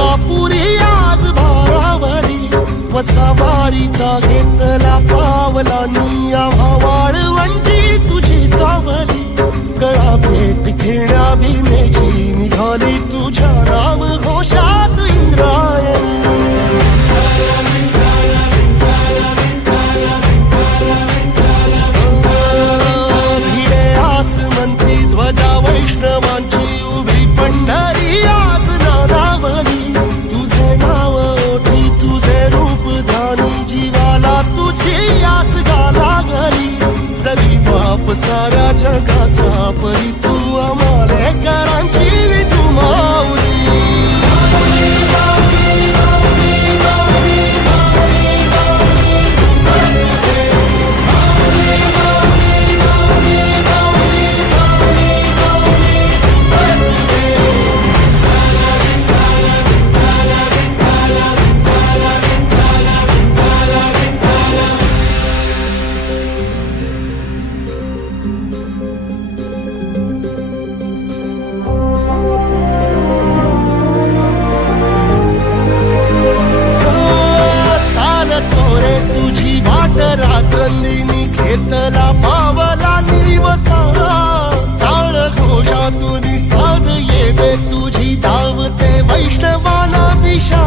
तुळजापुरी आज भारावरी वसावारीचा घेतला पावला निया वाळवंटी तुझी सावली गळा भेट घेण्या भीमेची निघाली तुझ्या राम घोषात इंद्रायणी भिडे आसमंती ध्वजा वैष्णवांची उभी पंढरी आज नादावली तुझे नाव ओठी तुझे रूप ध्यानी जीवाला तुझी आस गाला गली जरी बाप साऱ्या जगाचा परी तू आमालेकरांची विठू माऊली रात्रंदिनी घेतला पावला निवसा टाळ घोषातून साध येते तुझी धावते वैष्णवाला दिशा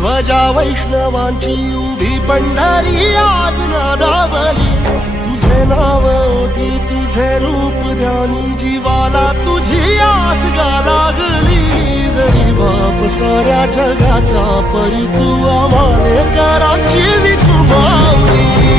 ध्वजा वैष्णवांची उभी पंढरी आज नादावली तुझे नाव ओठी तुझे रूप ध्यानी जीवाला तुझी आस गा लागली जरी बाप साऱ्या जगाचा परी तू आमालेकरांची विठू माऊली